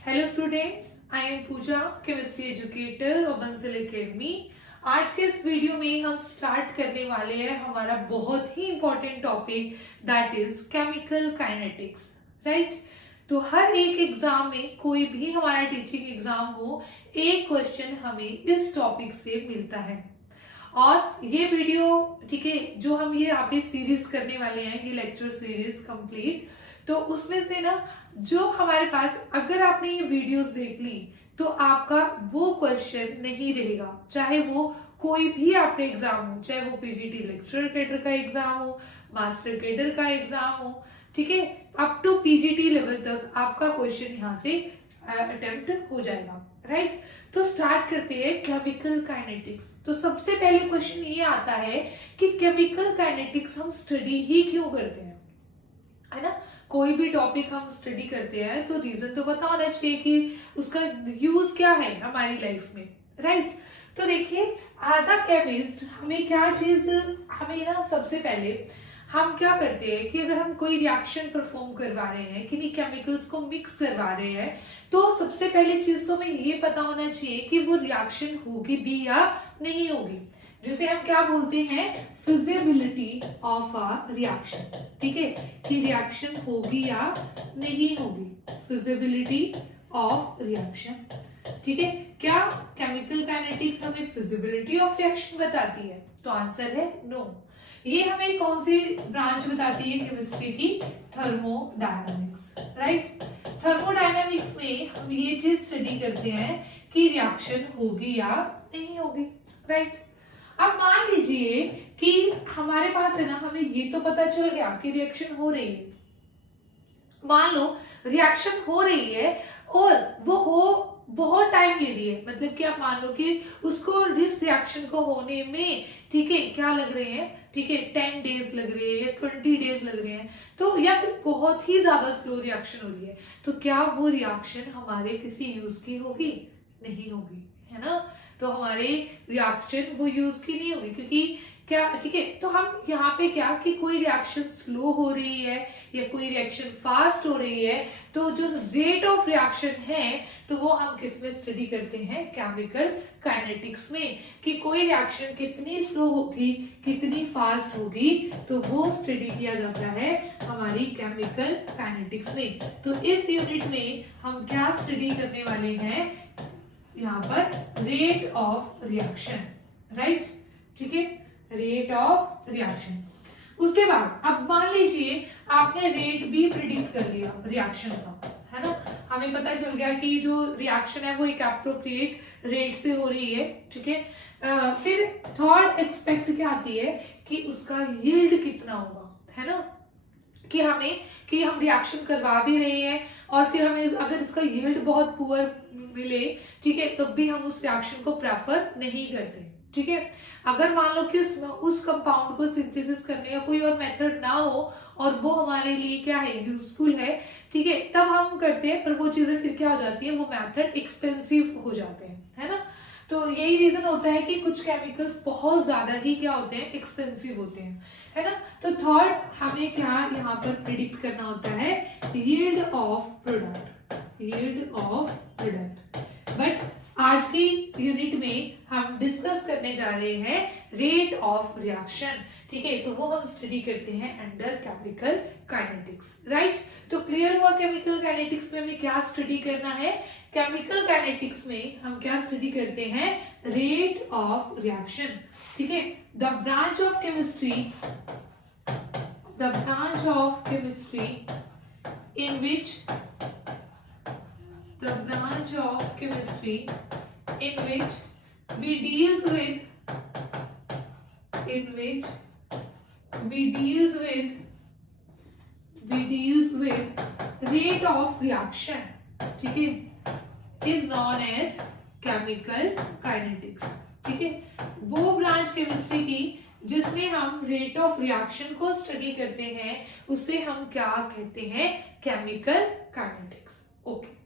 Hello students, I am Pooja, chemistry educator और Bansal academy. आज के इस वीडियो में हम स्टार्ट करने वाले हैं हमारा बहुत ही important topic, that is chemical kinetics. Right. तो हर एक एग्जाम में, कोई भी हमारा टीचिंग एग्जाम हो, एक क्वेश्चन हमें इस टॉपिक से मिलता है। और ये वीडियो, ठीक है, जो हम ये यहाँ पे सीरीज करने वाले हैं, ये लेक्चर सीरीज कंप्लीट, तो उसमें से ना जो हमारे पास, अगर आपने ये वीडियोस देख ली तो आपका वो क्वेश्चन नहीं रहेगा, चाहे वो कोई भी आपका एग्जाम हो, चाहे वो पीजीटी लेक्चरर कैडर का एग्जाम हो, मास्टर कैडर का एग्जाम हो, ठीक है, अप टू पीजीटी लेवल तक आपका क्वेश्चन यहाँ से अटेम्प्ट हो जाएगा। राइट। तो स्टार्ट करते हैं केमिकल काइनेटिक्स। तो सबसे पहले क्वेश्चन ये आता है कि केमिकल काइनेटिक्स हम स्टडी ही क्यों करते हैं, है ना। कोई भी टॉपिक हम स्टडी करते हैं तो रीजन तो पता होना चाहिए कि उसका यूज क्या है हमारी लाइफ में। राइट। तो देखिए, एज अ केमिस्ट हमें क्या चीज, हमें ना सबसे पहले हम क्या करते हैं कि अगर हम कोई रिएक्शन परफॉर्म करवा रहे हैं, किन्हीं केमिकल्स को मिक्स करवा रहे हैं, तो सबसे पहली चीज तो हमें ये पता होना चाहिए कि वो रिएक्शन होगी भी या नहीं होगी, जिसे हम क्या बोलते हैं, फिजिबिलिटी ऑफ अ रिएक्शन। ठीक है, कि रिएक्शन होगी या नहीं होगी, फिजिबिलिटी ऑफ रिएक्शन। ठीक है, क्या केमिकल काइनेटिक्स हमें फिजिबिलिटी ऑफ रिएक्शन बताती है? तो आंसर है नो। ये हमें कौन सी ब्रांच बताती है केमिस्ट्री की? थर्मोडायनामिक्स। राइट। थर्मोडायनामिक्स में हम ये चीज स्टडी करते हैं कि रिएक्शन होगी या नहीं होगी। राइट। अब मान लीजिए कि हमारे पास है ना, हमें ये तो पता चल गया कि रिएक्शन हो रही है। मान लो रिएक्शन हो रही है और वो हो बहुत टाइम ले रही है, मतलब कि आप मान लो कि उसको, इस रिएक्शन को होने में, ठीक है, क्या लग रहे हैं, ठीक है, 10 डेज लग रहे हैं, 20 डेज लग रहे हैं, तो या फिर बहुत ही ज्यादा स्लो रिएक्शन हो रही है, तो क्या वो रिएक्शन हमारे किसी यूज की होगी? नहीं होगी, है ना। तो हमारे रिएक्शन वो यूज की नहीं होगी, क्योंकि क्या, ठीक है, तो हम यहाँ पे क्या, कि कोई रिएक्शन स्लो हो रही है या कोई रिएक्शन फास्ट हो रही है, तो जो रेट ऑफ रिएक्शन है, तो वो हम किस में स्टडी करते हैं? केमिकल काइनेटिक्स में, कि कोई रिएक्शन कितनी स्लो होगी, कितनी फास्ट होगी, तो वो स्टडी किया जाता है हमारी केमिकल काइनेटिक्स में। तो इस यूनिट में हम क्या स्टडी करने वाले हैं? यहाँ पर रेट ऑफ रिएक्शन। राइट। ठीक है, रेट ऑफ रिएक्शन। उसके बाद अब मान लीजिए आपने रेट भी प्रिडिक्ट कर लिया रिएक्शन का, है ना, हमें पता चल गया कि जो रिएक्शन है वो एक एप्रोप्रिएट रेट से हो रही है। ठीक है, फिर थर्ड एक्सपेक्ट क्या आती है कि उसका यील्ड कितना होगा, है ना, कि हम रिएक्शन करवा भी रहे हैं और फिर हमें अगर इसका यील्ड बहुत पुअर मिले, ठीक है, तो भी हम उस रिएक्शन को प्रेफर नहीं करते। ठीक है, अगर मान लो कि उस कंपाउंड को सिंथेसिस करने का कोई और मेथड ना हो और वो हमारे लिए क्या है, यूजफुल है, ठीक है, तब हम करते हैं, पर वो चीजें फिर क्या हो जाती है, वो मेथड एक्सपेंसिव हो जाते हैं, है ना। तो यही रीजन होता है कि कुछ केमिकल्स बहुत ज्यादा ही क्या होते हैं, एक्सपेंसिव होते हैं, है ना। तो थर्ड हमें क्या यहाँ पर प्रिडिक्ट करना होता है, yield of product, yield of product. But आज की यूनिट में हम डिस्कस करने जा रहे हैं रेट ऑफ रिएक्शन। ठीक है, तो वो हम स्टडी करते हैं अंडर केमिकल काइनेटिक्स। राइट। तो क्लियर हुआ केमिकल काइनेटिक्स में हमें क्या स्टडी करना है? केमिकल काइनेटिक्स में हम क्या स्टडी करते हैं? Rate of reaction. ठीक है, the branch of chemistry, the branch of chemistry in which, the branch of chemistry in which we deals with, in which we deals with rate of reaction, ठीक है, is known as chemical kinetics। ठीक है, वो branch chemistry की जिसमें हम rate of reaction को study करते हैं, उसे हम क्या कहते हैं? Chemical kinetics. ओके,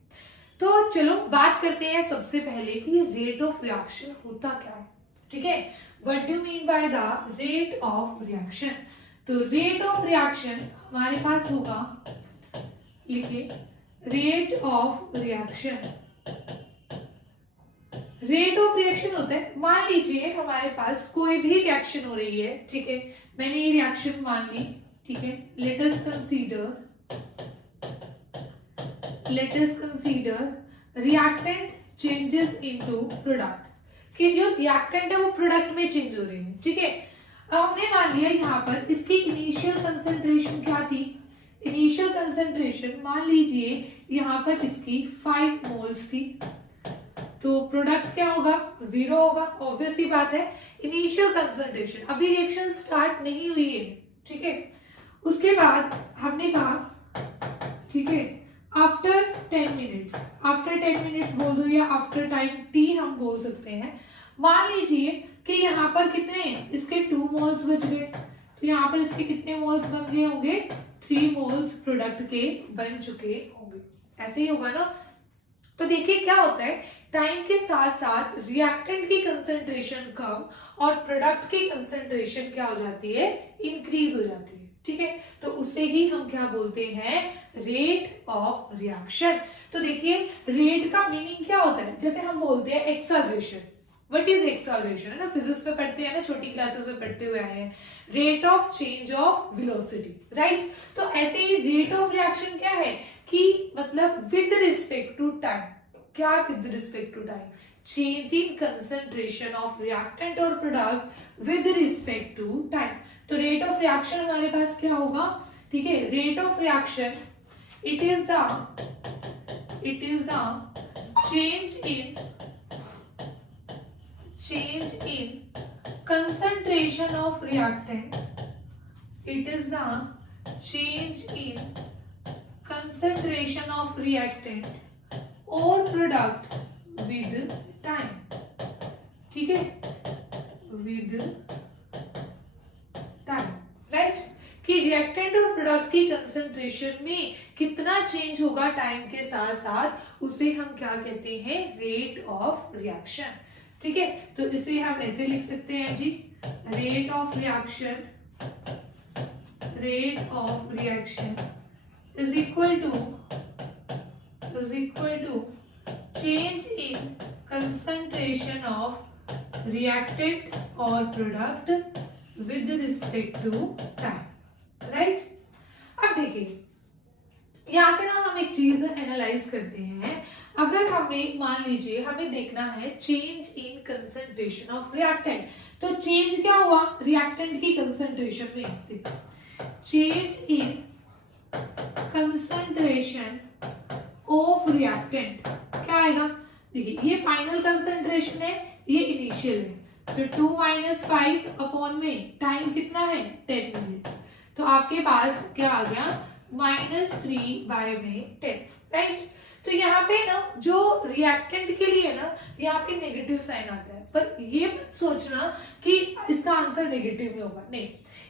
तो चलो बात करते हैं सबसे पहले कि रेट ऑफ रिएक्शन होता क्या है। ठीक है, what do mean by the rate of reaction? तो रेट ऑफ रिएक्शन हमारे पास होगा, लिखे, rate of reaction, rate of reaction होता है, मान लीजिए हमारे पास कोई भी रिएक्शन हो रही है, ठीक है, मैंने ये रिएक्शन मान ली, ठीक है, let us consider reactant changes into product, कि जो रिएक्टेंट है वो प्रोडक्ट में चेंज हो रहे हैं, ठीक है। अब हमने मान लिया यहाँ पर इसकी इनिशियल कंसंट्रेशन क्या थी, इनिशियल कंसंट्रेशन मान लीजिए यहाँ पर इसकी 5 मोल्स थी, तो प्रोडक्ट क्या होगा, 0 होगा, ऑब्वियस ही बात है। इनिशियल कंसंट्रेशन, अभी रिएक्शन स्टार्ट नहीं हुई है, ठीक है। उसके बाद हमने कहा, ठीक है, आफ्टर 10 मिनट्स, आफ्टर 10 मिनट्स बोल दो या आफ्टर टाइम टी हम बोल सकते हैं। मान लीजिए कि यहाँ पर कितने, इसके 2 मोल्स बच गए, तो यहाँ पर इसके कितने मोल्स बन गए होंगे, 3 मोल्स प्रोडक्ट के बन चुके होंगे, ऐसे ही होगा ना। तो देखिए क्या होता है, टाइम के साथ साथ रिएक्टेंट की कंसंट्रेशन कम और प्रोडक्ट की कंसंट्रेशन क्या हो जाती है, इंक्रीज हो जाती है, ठीक है। तो उसे ही हम क्या बोलते हैं, रेट ऑफ रिएक्शन। तो देखिए रेट का मीनिंग क्या होता है, जैसे हम बोलते हैं एक्सेलरेशन, व्हाट इज एक्सेलरेशन, है ना, फिजिक्स में पढ़ते हैं ना, छोटी क्लासेस में पढ़ते हुए आए हैं, rate of change of velocity, right. तो ऐसे ही रेट ऑफ रिएक्शन क्या है कि मतलब विद रिस्पेक्ट टू टाइम, क्या with respect to time, change in concentration of reactant और product with respect to time. तो रेट ऑफ रिएक्शन हमारे पास क्या होगा, ठीक है, rate of reaction it is the change in concentration of reactant, it is the change in concentration of reactant or product with time, ठीक है, with time, right, कि रिएक्टेंट और प्रोडक्ट की कंसंट्रेशन में कितना चेंज होगा टाइम के साथ साथ, उसे हम क्या कहते हैं, रेट ऑफ रिएक्शन, ठीक है। तो इसे हम ऐसे लिख सकते हैं जी, rate of reaction is equal to change in concentration of reactant और product with respect to time, right. अब देखिए यहाँ से ना हम एक चीज एनालाइज करते हैं, अगर हमें मान लीजिए हमें देखना है change in concentration of reactant, तो चेंज क्या हुआ रिएक्टेंट की कंसंट्रेशन में, change in concentration of reactant क्या आएगा, देखिए ये फाइनल कंसंट्रेशन है, ये इनिशियल है, तो 2 - 5 अपॉन में टाइम कितना है 10 मिनट, तो आपके पास क्या आ गया -3/10, राइट। तो यहाँ पे ना जो रिएक्टेंट के लिए ना यहाँ पे नेगेटिव साइन आता है, पर ये मत सोचना कि इसका आंसर नेगेटिव में होगा, नहीं,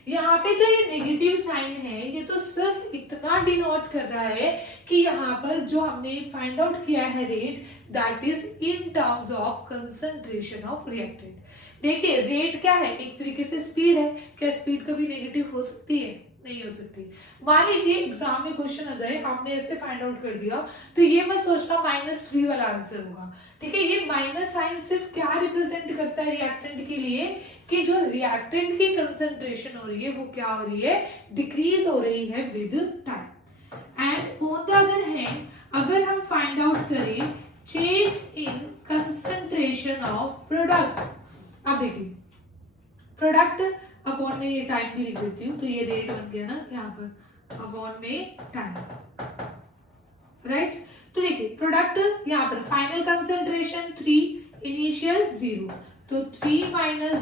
यहाँ पे जो ये नेगेटिव साइन है ये तो सिर्फ इतना डिनोट कर रहा है कि यहाँ पर जो हमने फाइंड आउट किया है rate, that is in terms of concentration of reactant. देखिए रेट क्या है, एक तरीके से स्पीड है, क्या स्पीड कभी नेगेटिव हो सकती है, नहीं हो सकती। मान लीजिए एग्जाम में क्वेश्चन आ जाए, आपने ऐसे फाइंड आउट कर दिया, तो ये मत सोचना -3 वाला आंसर होगा, ठीक है। ये माइनस साइन सिर्फ क्या रिप्रेजेंट करता है रिएक्टेंट के लिए, कि जो रिएक्टेंट की कंसंट्रेशन हो रही है वो क्या हो रही है, डिक्रीज हो रही है with time. And on the other hand अगर हम फाइंड आउट करें change in concentration of product, अब देखिए प्रोडक्ट अपॉन में ये टाइम भी लिख देती हूँ, तो ये रेट बन गया ना यहाँ पर अपॉन में टाइम, राइट। तो देखिए प्रोडक्ट यहाँ पर फाइनल कंसंट्रेशन 3, इनिशियल 0, तो 3 -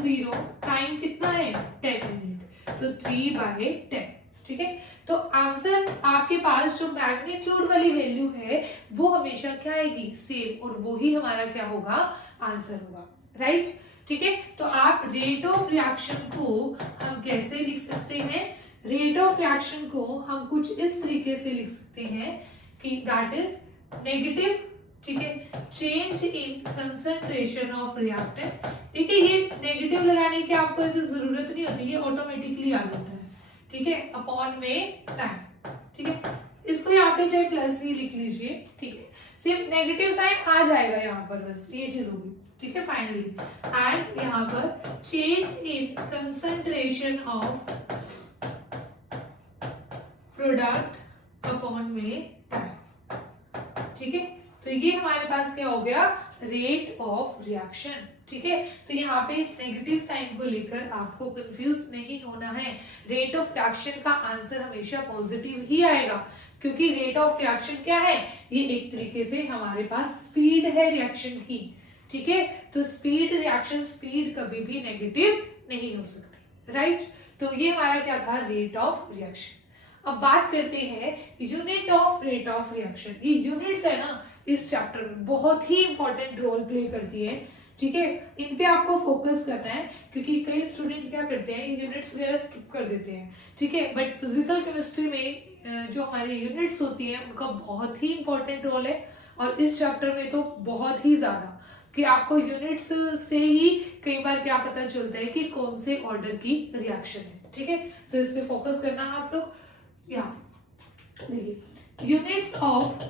0 टाइम कितना है 10 मिनट, तो 3/10, ठीक है। तो आंसर आपके पास जो मैग्नीट्यूड वाली वैल्यू है वो हमेशा क्या आएगी, सेम, और वो ही हमारा क्या होगा, आंसर होगा, राइट, ठीक है। तो आप रेट ऑफ रिएक्शन को हम कैसे लिख सकते हैं, रेट ऑफ रिएक्शन को हम कुछ इस तरीके से लिख सकते हैं कि दैट इज नेगेटिव, ठीक है, change in concentration of reactant. देखिए ये नेगेटिव लगाने की आपको ऐसे जरूरत नहीं होती, ये ऑटोमेटिकली आ जाता है, ठीक है, अपॉन में टाइम, ठीक है। इसको यहाँ पे पे चाहे प्लस ही लिख लीजिए, ठीक है, सिर्फ नेगेटिव साइन आ जाएगा यहाँ पर, बस ये चीज होगी, ठीक है, फाइनली। एंड यहाँ पर change in concentration of product upon में टाइम, ठीक है। तो ये हमारे पास क्या हो गया, रेट ऑफ रिएक्शन, ठीक है। तो यहाँ पे इस नेगेटिव साइन को लेकर आपको कंफ्यूज नहीं होना है। रेट ऑफ रिएक्शन का आंसर हमेशा पॉजिटिव ही आएगा, क्योंकि रेट ऑफ रिएक्शन क्या है, ये एक तरीके से हमारे पास स्पीड है रिएक्शन की, ठीक है। तो स्पीड, रिएक्शन स्पीड कभी भी नेगेटिव नहीं हो सकती, राइट। तो ये हमारा क्या था, रेट ऑफ रिएक्शन। अब बात करते हैं unit of rate of reaction. ये यूनिट्स है ना, इस चैप्टर में बहुत ही इंपॉर्टेंट रोल प्ले करती है, ठीक है। इन पे आपको फोकस करना है, क्योंकि कई स्टूडेंट क्या करते हैं, यूनिट्स वगैरह स्किप कर देते हैं, ठीक है। बट फिजिकल केमिस्ट्री में जो हमारी यूनिट्स होती हैं उनका बहुत ही इंपॉर्टेंट रोल है, और इस चैप्टर में तो बहुत ही ज्यादा, कि आपको यूनिट्स से ही कई बार क्या पता चलता है कि कौन से ऑर्डर की रिएक्शन है, ठीक है। तो इस पे फोकस करना है आप लोग। देखिए units of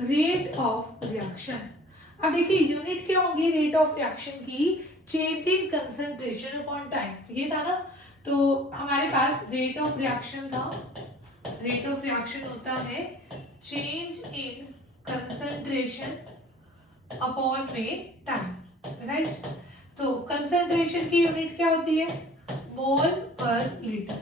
rate of reaction. अब देखिए यूनिट क्या होंगी रेट ऑफ रिएक्शन की, change in concentration upon time, ये था ना। तो हमारे पास रेट ऑफ रिएक्शन था, रेट ऑफ रिएक्शन होता है चेंज इन कंसंट्रेशन अपॉन में टाइम, राइट। तो कंसंट्रेशन की यूनिट क्या होती है, मोल पर लीटर,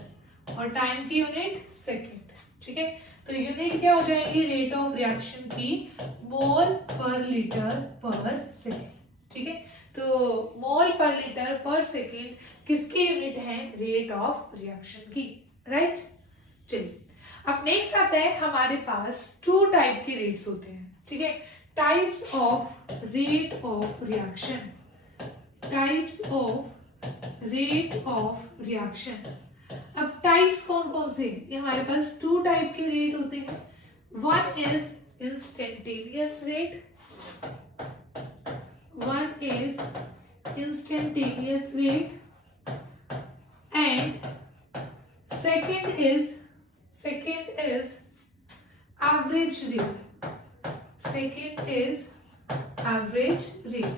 और टाइम की यूनिट सेकेंड, ठीक है। तो यूनिट क्या हो जाएगी रेट ऑफ रिएक्शन की, मोल पर लीटर पर सेकेंड, ठीक है। तो मोल पर लीटर पर सेकेंड किसकी यूनिट है, रेट ऑफ रिएक्शन की, राइट। चलिए अब नेक्स्ट आता है, हमारे पास टू टाइप के रेट्स होते हैं, ठीक है। Types of rate of reaction, types of rate of reaction. अब टाइप्स कौन कौन से, ये हमारे पास टू टाइप के रेट होते हैं। One is instantaneous rate, one is instantaneous rate, and second is average rate, second is average rate.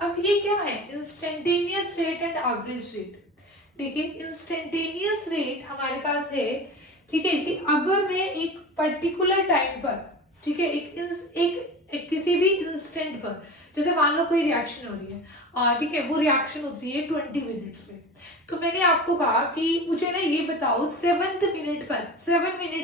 अब ये क्या है, instantaneous rate and average rate. देखिए इंस्टेंटेनियस रेट हमारे पास है, ठीक है, कि अगर मैं एक पर्टिकुलर टाइम पर, ठीक है, एक किसी भी इंस्टेंट पर, जैसे मान लो कोई रिएक्शन हो रही है, ठीक है, वो रिएक्शन होती है 20 मिनट्स में। तो मैंने आपको कहा कि मुझे ना ये बताओ 7 मिनट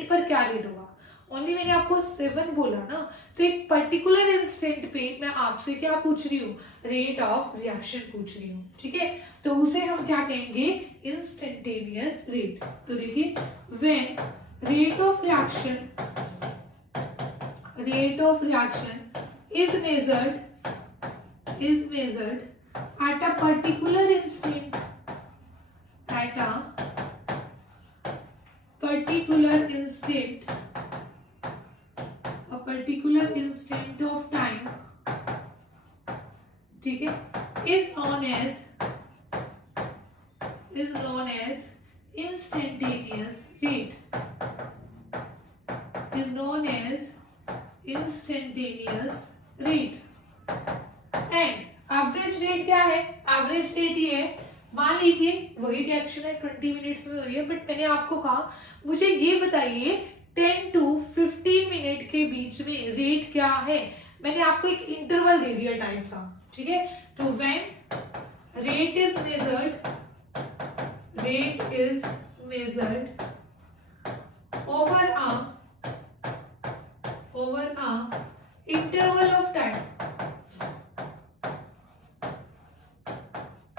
पर क्या रेट होगा, ओनली मैंने आपको 7 बोला ना। तो एक पर्टिकुलर इंस्टेंट पे मैं आपसे क्या पूछ रही हूँ, रेट ऑफ रिएक्शन पूछ रही हूँ, ठीक है। तो उसे हम क्या कहेंगे, इंस्टेंटेनियस रेट। तो देखिए when rate of reaction is measured at a particular instant, of time, ठीक है, is known as instantaneous rate, is known as instantaneous rate। And average rate क्या है, एवरेज रेट ये है, मान लीजिए वही रिएक्शन है 20 मिनट्स में हो रही है, बट मैंने आपको कहा मुझे ये बताइए 10 to 15 मिनट के बीच में रेट क्या है। मैंने आपको एक इंटरवल दे दिया टाइम का, ठीक है। तो when rate is measured over a interval of time,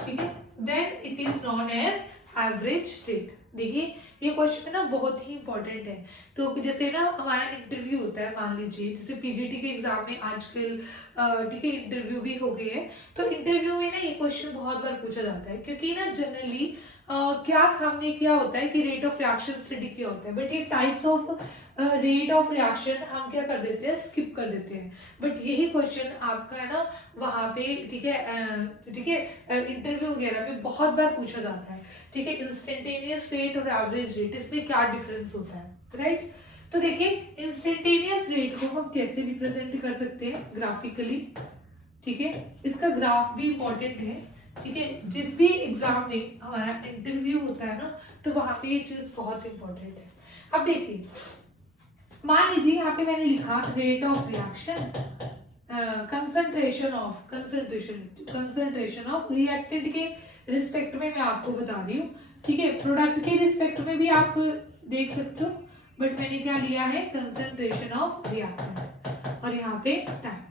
ठीक है, then it is known as average rate. देखिए ये क्वेश्चन ना बहुत ही इंपॉर्टेंट है। तो जैसे ना हमारा इंटरव्यू होता है, मान लीजिए जैसे पीजीटी के एग्जाम में आजकल ठीक है इंटरव्यू भी हो गए हैं, तो इंटरव्यू में ना ये क्वेश्चन बहुत बार पूछा जाता है, क्योंकि ना जनरली क्या हमने किया होता है कि रेट ऑफ रिएक्शन स्टडी किया होता है, बट ये types of rate of reaction हम क्या कर देते हैं, स्किप कर देते हैं। बट यही क्वेश्चन आपका है ना वहां पे, ठीक है, इंटरव्यू वगैरह में बहुत बार पूछा जाता है, ठीक है, इंस्टेंटेनियस रेट और एवरेज रेट, इसमें क्या डिफरेंस होता है, राइट। तो देखिए इंस्टेंटेनियस रेट को हम कैसे रिप्रेजेंट कर सकते हैं, ग्राफिकली, ठीक है, इसका ग्राफ भी इंपॉर्टेंट है, ठीक है, जिस भी एग्जाम में हमारा इंटरव्यू होता है ना तो वहां पे ये चीज बहुत इंपॉर्टेंट है। अब देखिए मान लीजिए यहाँ पे मैंने लिखा rate of reaction, concentration of reactant के रिस्पेक्ट में मैं आपको बता रही हूँ, ठीक है, प्रोडक्ट के रिस्पेक्ट में भी आप देख सकते हो, बट मैंने क्या लिया है, कंसंट्रेशन ऑफ रिएक्टेंट, और यहाँ पे टाइम।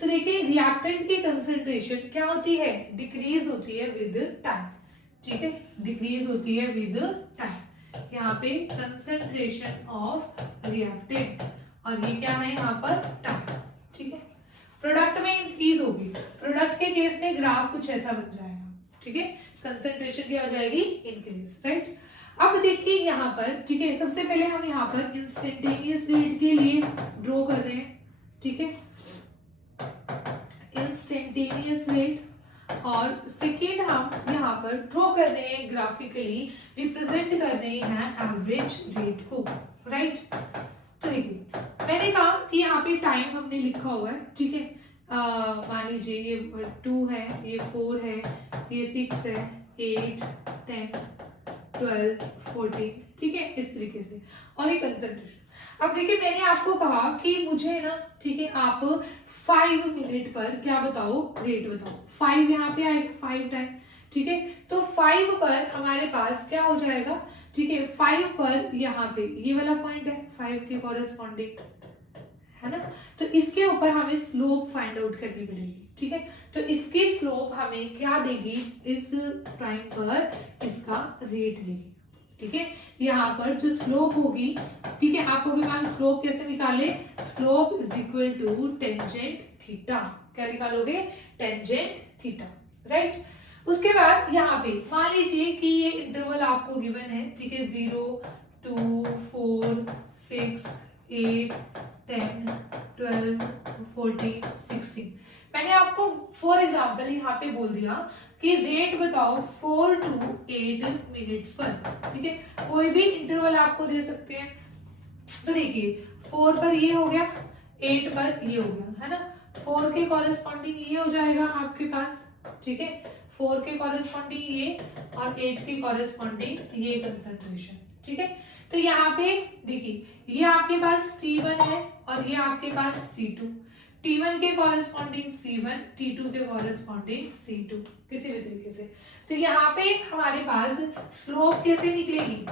तो देखिए रिएक्टेंट की कंसंट्रेशन क्या होती है, डिक्रीज होती है विद टाइम, ठीक है, डिक्रीज होती है विद टाइम। यहाँ पे कंसंट्रेशन ऑफ रिएक्टेंट, और ये क्या है यहाँ पर टाइम, ठीक है। प्रोडक्ट में इंक्रीज होगी, प्रोडक्ट के केस में ग्राफ कुछ ऐसा बन जाएगा, ठीक है, कंसंट्रेशन क्या हो जाएगी, इंक्रीज, राइट। अब देखिए यहाँ पर, ठीक है, सबसे पहले हम यहाँ पर इंस्टेंटेनियस रेट के लिए ड्रॉ कर रहे हैं, ठीक है, इंस्टेंटेनियस रेट, और सेकेंड हम यहाँ पर ड्रॉ कर रहे हैं ग्राफिकली, रिप्रेजेंट कर रहे हैं एवरेज रेट को, राइट। तो देखिए मैंने कहा कि यहाँ पे टाइम हमने लिखा हुआ है, ठीक है, मान लीजिए ये 2 है, ये 4 है, ये 6 है, 8, 10, 12, 14, ठीक है, इस तरीके से, और ये कंसंट्रेशन। अब देखिए मैंने आपको कहा कि मुझे ना, ठीक है, आप 5 मिनट पर क्या बताओ, रेट बताओ, 5 यहाँ पे आएगा, 5 टाइम, ठीक है, तो 5 पर हमारे पास क्या हो जाएगा, ठीक है, 5 पर यहाँ पे ये वाला पॉइंट है 5 के कॉरेस्पॉन्डिंग, है ना, तो इसके ऊपर हमें स्लोप फाइंड आउट करनी पड़ेगी, ठीक है, तो इसकी स्लोप हमें क्या देगी, इस टाइम पर इसका रेट देगी, ठीक है, यहाँ पर जो स्लोप होगी, ठीक है, आपको भी मैम स्लोप कैसे निकाले, slope is equal to tangent theta, क्या निकालोगे, टेंजेंट थीटा, राइट। उसके बाद यहाँ पे मान लीजिए कि ये इंटरवल आपको गिवन है, ठीक है, 0, 2, 4, 6, 8, 10, 12, 14, 16। मैंने आपको फॉर एग्जाम्पल यहाँ पे बोल दिया कि रेट बताओ 4 to 8 मिनट्स पर, ठीक है, कोई भी इंटरवल आपको दे सकते हैं। तो देखिए 4 पर ये हो गया, 8 पर ये हो गया, है ना, 4 के कॉरेस्पॉन्डिंग ये हो जाएगा आपके पास, ठीक है, 4 के कॉरेस्पॉन्डिंग ये, और 8 के कॉरेस्पॉन्डिंग ये कंसंट्रेशन, ठीक है। तो यहाँ पे देखिए ये आपके पास T1 है और ये आपके पास T2, T1 के कॉरेस्पॉन्डिंग C1, T2 के कॉरेस्पॉन्डिंग C2, किसी भी तरीके से। तो यहाँ पे हमारे पास स्लोप कैसे निकलेगी,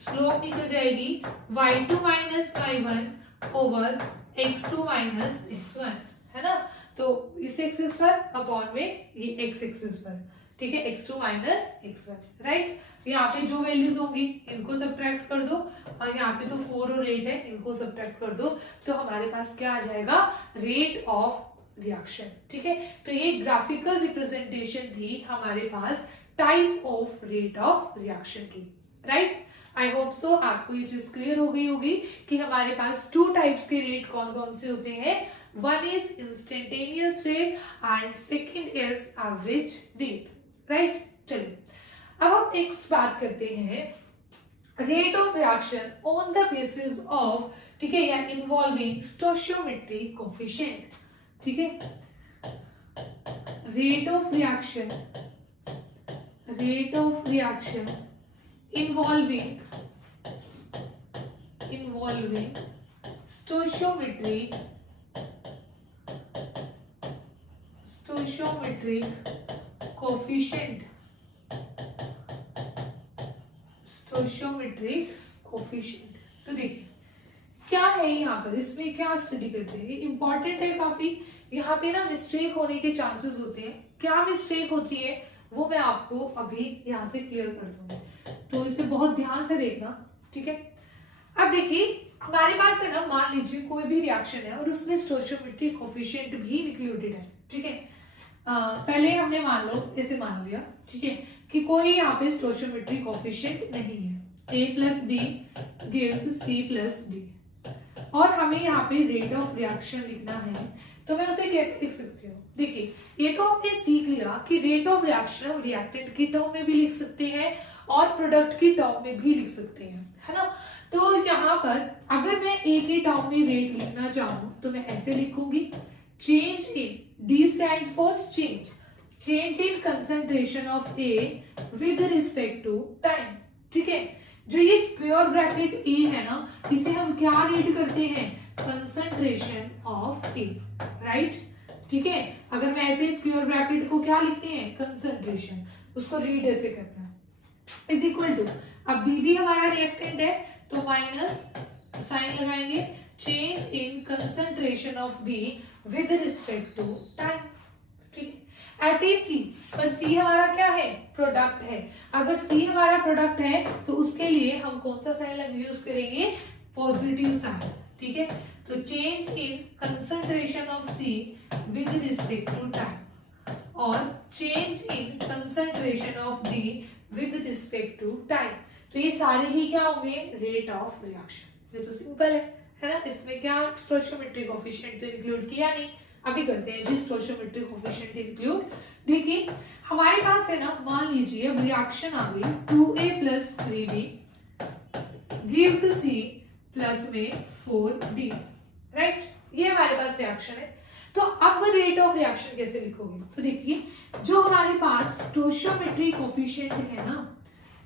स्लोप निकल जाएगी y2 minus y1 over x2 minus x1, है ना, तो इस एक्सिस पर अपॉन में ये x एक्सिस पर, ठीक है, x2 माइनस x1, राइट। यहाँ पे जो वैल्यूज होंगी इनको सब्ट्रैक्ट कर दो, और यहाँ पे तो 4 और 8 है, इनको सब्ट्रैक्ट कर दो, तो हमारे पास क्या आ जाएगा, रेट ऑफ रिएक्शन, ठीक है। तो ये ग्राफिकल रिप्रेजेंटेशन थी हमारे पास type of rate of reaction की, राइट। आई होप सो आपको ये चीज क्लियर हो गई होगी कि हमारे पास 2 टाइप्स के रेट कौन कौन से होते हैं, one is instantaneous rate and second is average rate, right. चलिए अब हम नेक्स्ट बात करते हैं rate of reaction on the basis of, ठीक है, या इन्वॉल्विंग स्टोइचियोमेट्रिक कोएफिशिएंट, ठीक है, rate of reaction involving stoichiometric coefficient, तो देखिए क्या है यहाँ पर, इसमें क्या स्टडी करते हैं, इंपॉर्टेंट है काफी, यहाँ पे ना मिस्टेक होने के चांसेस होते हैं, क्या मिस्टेक होती है वो मैं आपको अभी यहाँ से क्लियर कर दूंगी, तो इसे बहुत ध्यान से देखना, ठीक है। अब देखिए हमारे पास है ना, मान लीजिए कोई भी रिएक्शन है और उसमें स्टोइचियोमेट्रिक कोएफिशिएंट भी इंक्लूडेड है, ठीक है, पहले हमने मान लो इसे मान लिया, ठीक है, कि कोई यहाँ पे स्टोइचियोमेट्रिक कोएफिशिएंट नहीं है। a plus B gives c plus D, और हमें यहाँ पे रेट ऑफ रिएक्शन लिखना है, तो मैं उसे कैसे लिख सकती हूँ? देखिए, ये तो आपने सीख लिया कि रेट ऑफ रिएक्शन हम रिएक्टेंट की टर्म में भी लिख सकते हैं और प्रोडक्ट की टर्म में भी लिख सकते हैं, है ना। तो यहाँ पर अगर मैं ए की टर्म में रेट लिखना चाहूँ तो मैं ऐसे लिखूंगी, change in, D stands for change in concentration of A with respect to time. ठीक है, जो ये स्क्वायर ब्रैकेट ए है ना, इसे हम क्या रीड करते हैं? Concentration of A, right. ठीक है, अगर मैं ऐसे स्क्वायर ब्रैकेट को क्या लिखते हैं? कंसंट्रेशन, उसको रीड ऐसे करना है, इज इक्वल टू, अब बी भी हमारा रिएक्टेंट है तो माइनस साइन लगाएंगे, change in concentration of B with respect to time. ठीक है, ऐसे ही सी, पर सी हमारा क्या है? प्रोडक्ट है। अगर सी हमारा प्रोडक्ट है तो उसके लिए हम कौन सा साइन यूज करेंगे? Positive sign. ठीक है, तो change in concentration of C with respect to time, और change in concentration of D with respect to time. तो ये सारे ही क्या होंगे? Rate of reaction. ये तो सिंपल है ना। इसमें क्या स्टोइचियोमेट्रिक कोएफिशिएंट तो इंक्लूड किया नहीं, अभी करते हैं जी स्टोइचियोमेट्रिक कोएफिशिएंट इंक्लूड। देखिए हमारे पास है ना, मान लीजिए अब रिएक्शन आ गई 2a plus 3b gives c plus में 4d, राइट। ये हमारे पास रिएक्शन है। तो अब रेट ऑफ रिएक्शन कैसे लिखोगे? तो देखिए, जो हमारे पास स्टोइचियोमेट्रिक कोएफिशिएंट है ना,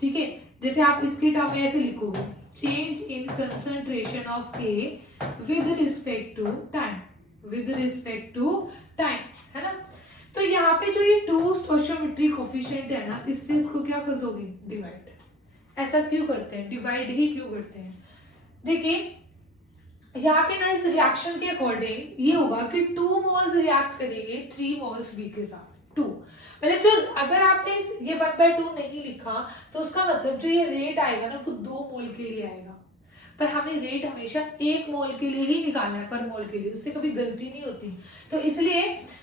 ठीक है, जैसे आप इसके टर्म में ऐसे लिखोगे, change in concentration of A with respect to time, with respect to time, है ना। तो यहाँ पे जो ये 2 स्टोइचियोमेट्रिक कोएफिशिएंट है ना, इससे इसको क्या कर दोगे? डिवाइड। ऐसा क्यों करते हैं? डिवाइड ही क्यों करते हैं? देखिए यहाँ पे ना इस रिएक्शन के अकॉर्डिंग ये होगा कि 2 मोल्स रिएक्ट करेंगे 3 मोल्स बी के साथ। 2 पहले जो, अगर आपने ये 1/2 नहीं लिखा तो उसका मतलब जो ये रेट आएगा ना वो 2 मोल के लिए आएगा, पर हमें रेट हमेशा 1 मोल के लिए ही निकालना है, पर मोल के लिए, उससे कभी गलती नहीं होती। तो इसलिए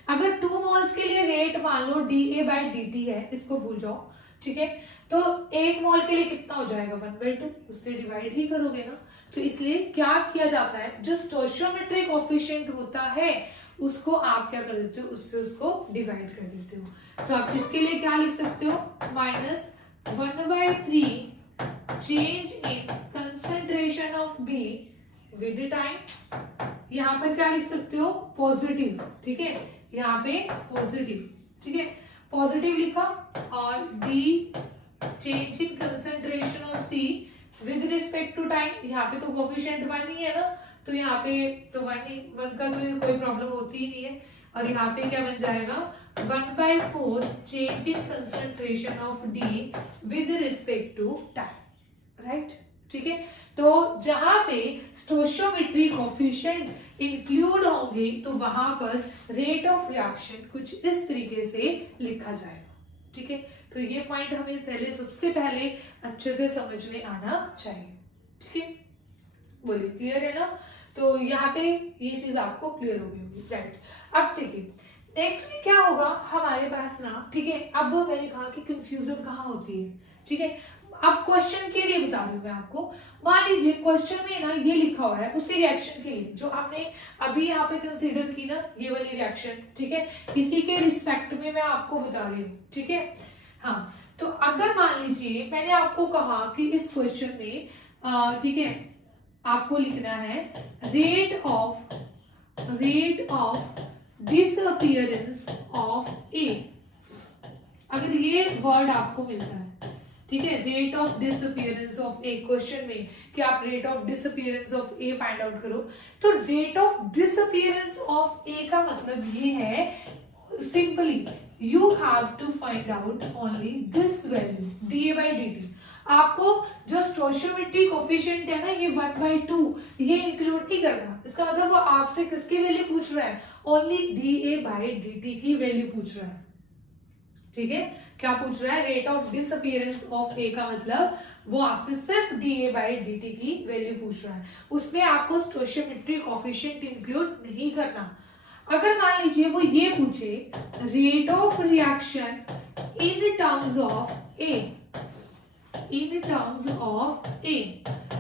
अगर 2 मोल्स के लिए रेट मान लो dA/dt है, इसको भूल जाओ, ठीक है, तो 1 मोल के लिए कितना हो जाएगा? 1/2, उससे डिवाइड ही करोगे ना। तो इसलिए क्या किया जाता है, जो स्टोइचियोमेट्रिक कोएफिशिएंट होता है उसको आप क्या कर देते हो? उससे उसको डिवाइड कर देते हो। तो आप इसके लिए क्या लिख सकते हो? -1/3 change in concentration of B with time. यहाँ पर क्या लिख सकते हो? पॉजिटिव, ठीक है, यहाँ पे पॉजिटिव, ठीक है, पॉजिटिव लिखा, और D change in concentration of C with respect to time. यहाँ पे तो कोएफिशिएंट 1 ही है ना, तो यहाँ पे तो 1 का तो कोई प्रॉब्लम होती ही नहीं है। और यहाँ पे क्या बन जाएगा? 1/4 change in concentration of D with respect to time, right. ठीक है, तो जहां पे स्टोइचियोमेट्रिक कोएफिशिएंट इंक्लूड होंगे तो वहां पर रेट ऑफ रिएक्शन कुछ इस तरीके से लिखा जाएगा। ठीक है, तो ये पॉइंट हमें पहले, सबसे पहले अच्छे से समझ में आना चाहिए। ठीक है, बोलिए क्लियर है ना। तो यहाँ पे ये चीज आपको क्लियर हो गई होगी, राइट। अब ठीक है, नेक्स्ट में क्या होगा हमारे पास ना, ठीक है, अब मैंने कहा कि कंफ्यूजन कहाँ होती है, ठीक है। अब क्वेश्चन के लिए बता रही हूँ मैं आपको। मान लीजिए क्वेश्चन में ना ये लिखा हुआ है, उसी रिएक्शन के लिए जो हमने अभी यहाँ पे कंसीडर की ना, ये वाली रिएक्शन, ठीक है, इसी के रिस्पेक्ट में मैं आपको बता रही हूँ, ठीक है। हाँ, तो अगर मान लीजिए मैंने आपको कहा कि इस क्वेश्चन में ठीक है, आपको लिखना है rate of disappearance of A. अगर ये वर्ड आपको मिलता है, ठीक है, rate of disappearance of A, question में कि आप rate of disappearance of A find out करो, तो rate of disappearance of A का मतलब ये है, simply you have to find out only this value dA/dt। आपको जो स्टोइचियोमेट्रिक कोएफिशिएंट है ना, ये 1/2 ये इंक्लूड नहीं करना। इसका मतलब वो आपसे किसकी वैल्यू पूछ रहा है? ओनली dA/dt की वैल्यू पूछ रहा है। ठीक है, क्या पूछ रहा है? Rate of disappearance of A का मतलब वो आपसे सिर्फ dA/dt की वैल्यू पूछ रहा है, उसमें आपको स्टोइचियोमेट्रिक कोएफिशिएंट इंक्लूड नहीं करना। अगर मान लीजिए वो ये पूछे rate of reaction in terms of A in terms of A।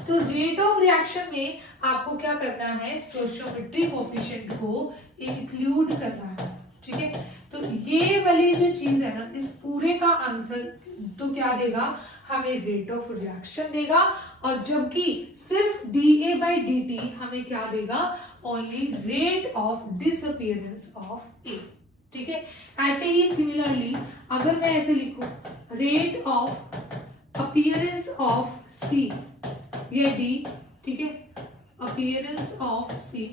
तो रेट ऑफ रिएक्शन में आपको क्या करना है, स्टोइचियोमेट्री कोएफिशिएंट को इंक्लूड करना है, ठीक है। तो ये वाली जो चीज है ना, इस पूरे का आंसर तो क्या देगा, हमें रेट ऑफ रिएक्शन देगा, और जबकि सिर्फ dA/dt हमें क्या देगा, only rate of disappearance of A, ठीक है। ऐसे ही सिमिलरली अगर मैं ऐसे लिखूं, rate of appearance of C, ये D, ठीक है, अपीयरेंस ऑफ C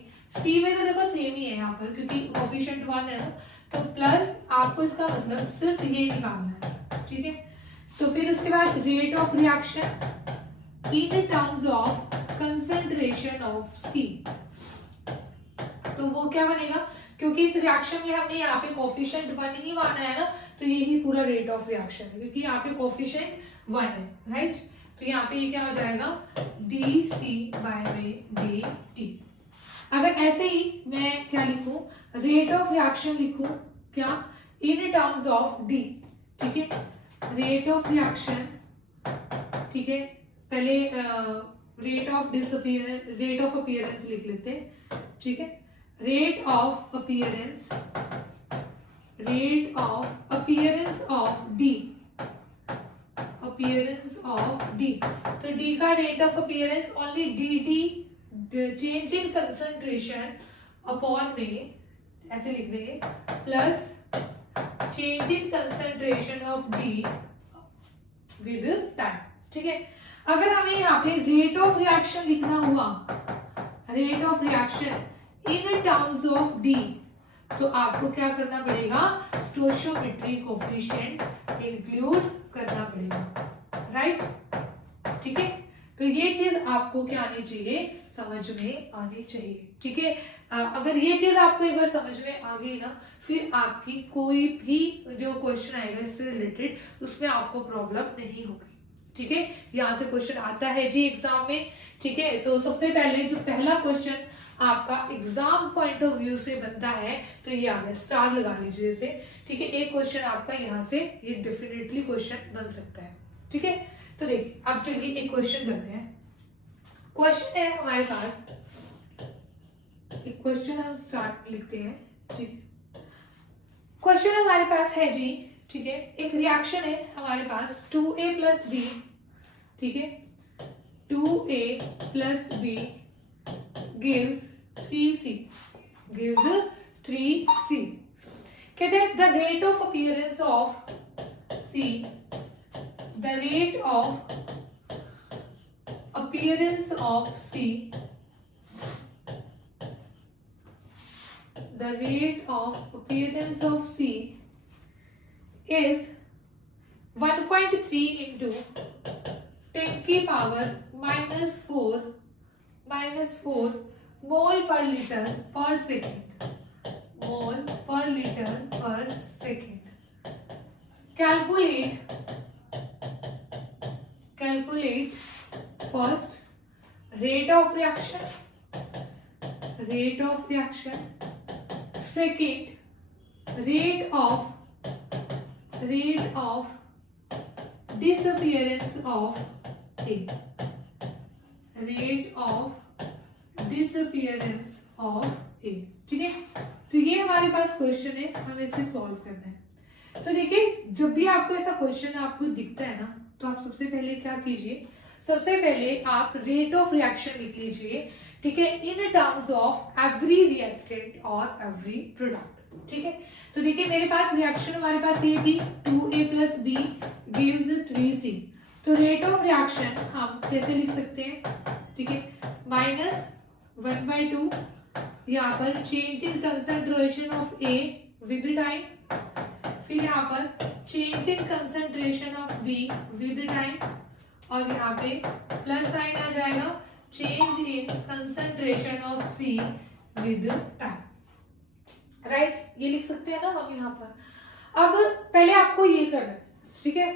में तो देखो सेम ही है यहाँ पर, क्योंकि कोएफिशिएंट 1 है ना, तो प्लस आपको इसका मतलब सिर्फ ये निकालना है, ठीक है। तो फिर उसके बाद rate of reaction in terms of concentration of C, तो वो क्या बनेगा, क्योंकि इस रिएक्शन में हमने यहाँ पे कोएफिशिएंट 1 ही माना है ना, तो यही पूरा रेट ऑफ रिएक्शन है, क्योंकि यहाँ पे कोएफिशिएंट 1 है, राइट। तो यहाँ पे ये क्या हो जाएगा, dC/dt। अगर ऐसे ही मैं क्या लिखूं, रेट ऑफ रिएक्शन लिखूं क्या, इन टर्म्स ऑफ D, ठीक है, रेट ऑफ रिएक्शन, ठीक है, पहले rate of disappearance, rate of appearance लिख लेते हैं, ठीक है, rate of appearance of D, appearance of D। तो D का rate of appearance only dt change in concentration upon में, ऐसे लिख देंगे, plus change in concentration of D with time, ठीक है। अगर हमें यहाँ पे रेट ऑफ रिएक्शन लिखना हुआ, rate of reaction in terms of D, तो आपको क्या करना पड़ेगा, स्टोइचियोमेट्री कोएफिशिएंट इंक्लूड करना पड़ेगा, राइट, ठीक है। तो ये चीज आपको क्या आनी चाहिए, समझ में आनी चाहिए, ठीक है। अगर ये चीज आपको एक बार समझ में आ गई ना, फिर आपकी कोई भी जो क्वेश्चन आएगा इससे रिलेटेड, उसमें आपको प्रॉब्लम नहीं होगी, ठीक है। यहाँ से क्वेश्चन आता है जी एग्जाम में, ठीक है। तो सबसे पहले जो पहला क्वेश्चन आपका एग्जाम पॉइंट ऑफ व्यू से बनता है, तो ये आ गया, स्टार लगा लीजिए इसे, ठीक है। एक क्वेश्चन आपका यहाँ से ये डेफिनेटली क्वेश्चन बन सकता है, ठीक है। तो देखिए अब चलिए एक क्वेश्चन करते हैं। क्वेश्चन है हमारे पास, एक क्वेश्चन हम स्टार्ट लिखते हैं, ठीक है। क्वेश्चन हमारे पास है जी, ठीक है, एक रिएक्शन है हमारे पास 2A + B, ठीक है, 2A + B gives 3C, कहते हैं the rate of appearance of C, the rate of appearance of C, the rate of appearance of C is 1.3 into 10 की पावर -4 मोल पर लीटर पर सेकेंड, मोल पर लीटर पर second. Calculate first rate of reaction, second rate of disappearance of A, rate of disappearance of A, ठीक है। तो ये हमारे पास क्वेश्चन है, हमें इसे सॉल्व करना है। तो देखिए जब भी आपको ऐसा क्वेश्चन आपको दिखता है ना, तो आप सबसे पहले क्या कीजिए, सबसे पहले आप रेट ऑफ रिएक्शन लिख लीजिए, ठीक है, in terms of every reactant और एवरी प्रोडक्ट, ठीक है। तो देखिए मेरे पास रिएक्शन हमारे पास ये थी 2A + B gives 3C, तो रेट ऑफ रिएक्शन हम कैसे लिख सकते हैं, ठीक है, -1/2, यहाँ पर change in concentration of A with time, फिर यहाँ पर change in concentration of B with time, और यहाँ पे प्लस साइन आ जाएगा, change in concentration of C with time, right, ये लिख सकते हैं ना हम यहाँ पर। अब पहले आपको ये करना है, ठीक है।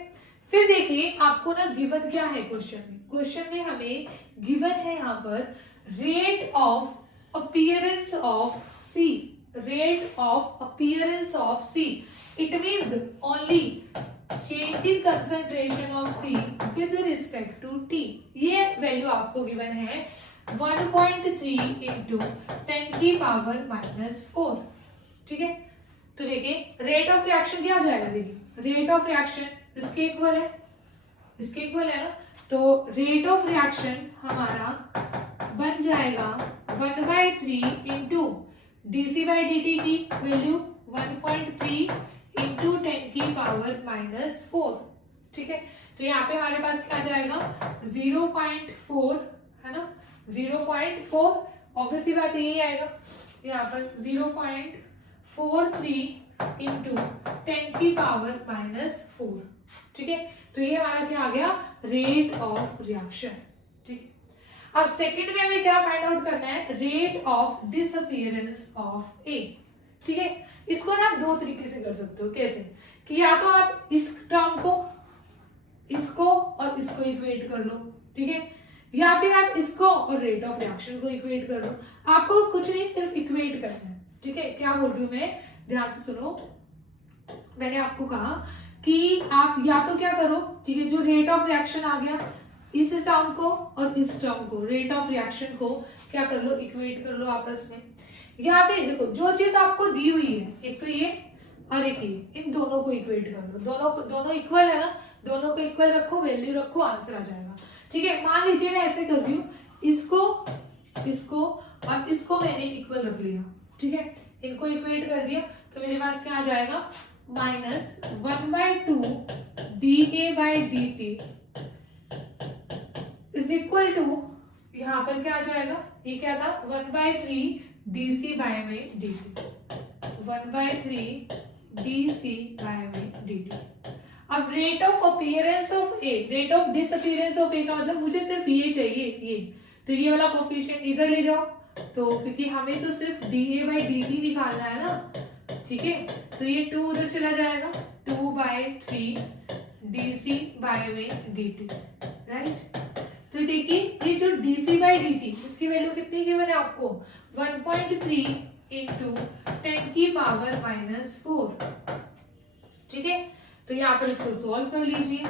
फिर देखिए आपको ना गिवन क्या है क्वेश्चन में हमें गिवन है यहाँ पर rate of appearance of C, rate of appearance of C. It means only change in concentration of C with respect to T. ये वैल्यू आपको गिवन है 1.3 इंटू 10 की पावर -4. ठीक है, तो देखिए रेट ऑफ रिएक्शन क्या आ जाएगा, देखिए रेट ऑफ रिएक्शन इसके इक्वल है, इसके इक्वल है ना, तो रेट ऑफ रिएक्शन हमारा बन जाएगा 1/3 इंटू dc/dt की वैल्यू 1.3 इंटू 10 की पावर -4. ठीक है, तो यहाँ पे हमारे पास क्या जाएगा 0.4 है ना, 0.4 ऑब्वियसली बात यही आएगा, यहाँ पर 0.43 इंटू 10 की पावर -4. ठीक है, तो ये हमारा क्या आ गया रेट ऑफ रिएक्शन. ठीक है, अब सेकंड में हमें क्या फाइंड आउट करना है, रेट ऑफ डिसअपीयरेंस ऑफ ए. ठीक है, इसको ना आप दो तरीके से कर सकते हो. कैसे कि या तो आप इस टर्म को, इसको और इसको इक्वेट कर लो. ठीक है, या फिर आप इसको और रेट ऑफ रिएक्शन को इक्वेट कर लो. आपको कुछ नहीं, सिर्फ इक्वेट करना है. ठीक है, क्या बोल रही हूं मैं, ध्यान से सुनो. मैंने आपको कहा कि आप या तो क्या करो, ठीक है, जो रेट ऑफ रिएक्शन आ गया इस टर्म को और इस टर्म को, रेट ऑफ रिएक्शन को क्या कर लो, इक्वेट कर लो आपस में. या फिर देखो जो चीज आपको दी हुई है, एक तो ये और एक ये, इन दोनों को इक्वेट कर लो. दोनों इक्वल है ना, दोनों को इक्वल रखो, वैल्यू रखो, आंसर आ जाएगा. ठीक है, मान लीजिए मैं ऐसे कर रही हूँ, इसको और इसको मैंने इक्वल रख लिया. ठीक है, इनको इक्वेट कर दिया, तो मेरे पास क्या आ जाएगा -1/2 dA/dt इज इक्वल टू, यहाँ पर क्या आ जाएगा, ये क्या था 1/3 dC/dt, 1/3 dC/dt. अब rate of appearance of A, rate of disappearance of A का मतलब मुझे सिर्फ ये चाहिए, ये, तो ये वाला कोफिशिएंट इधर ले जाओ, तो क्योंकि हमें तो सिर्फ dA/dt निकालना है ना. ठीक है, तो ये 2 उधर चला जाएगा, 2/3 dC/dt. राइट, तो देखिए ये जो dC/dt इसकी वैल्यू कितनी गिवन है आपको 1.3 इंटू 10 की पावर -4. ठीक है, तो यहाँ पर इसको सॉल्व कर लीजिए.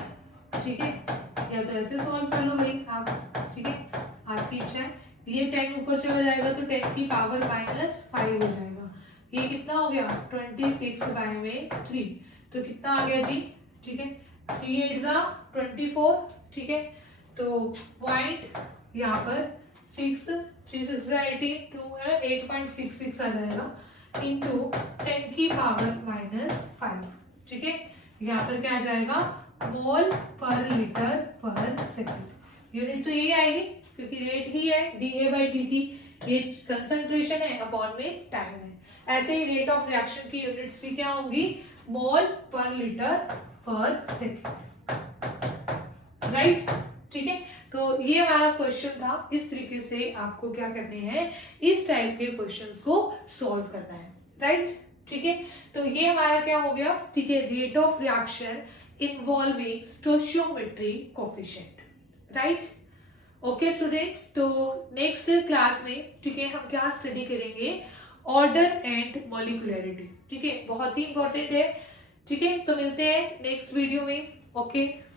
ठीक है, या तो ऐसे सॉल्व कर लो भाई आप. ठीक है, आपकी इच्छा है. ये 10 ऊपर चला जाएगा तो 10 की पावर -5 हो जाएगा. ये कितना हो गया 26/3, तो कितना आ गया जी. ठीक है, 3 8 24. ठीक है, तो पॉइंट यहाँ पर 6, 3 6 18, 2 है 8.66 आ जाएगा इंटू 10 की पावर -5. ठीक है, यहाँ पर क्या आ जाएगा मोल पर लीटर पर सेकंड. यूनिट तो यही आएगी क्योंकि रेट ही है dA/dt, ये कंसंट्रेशन है अपॉन में टाइम है. ऐसे ही रेट ऑफ रिएक्शन की यूनिट्स भी क्या होंगी मोल पर लीटर पर सेकंड. राइट, ठीक है, तो ये हमारा क्वेश्चन था. इस तरीके से आपको क्या करने हैं, इस टाइप के क्वेश्चंस को सॉल्व करना है. राइट, ठीक है, तो ये हमारा क्या हो गया. ठीक है, rate of reaction involving stoichiometry coefficient. Right, okay students, तो नेक्स्ट क्लास में ठीक है हम क्या स्टडी करेंगे, ऑर्डर एंड मॉलिक्यूलरिटी. ठीक है, बहुत ही इंपॉर्टेंट है. ठीक है, तो मिलते हैं नेक्स्ट वीडियो में. ओके.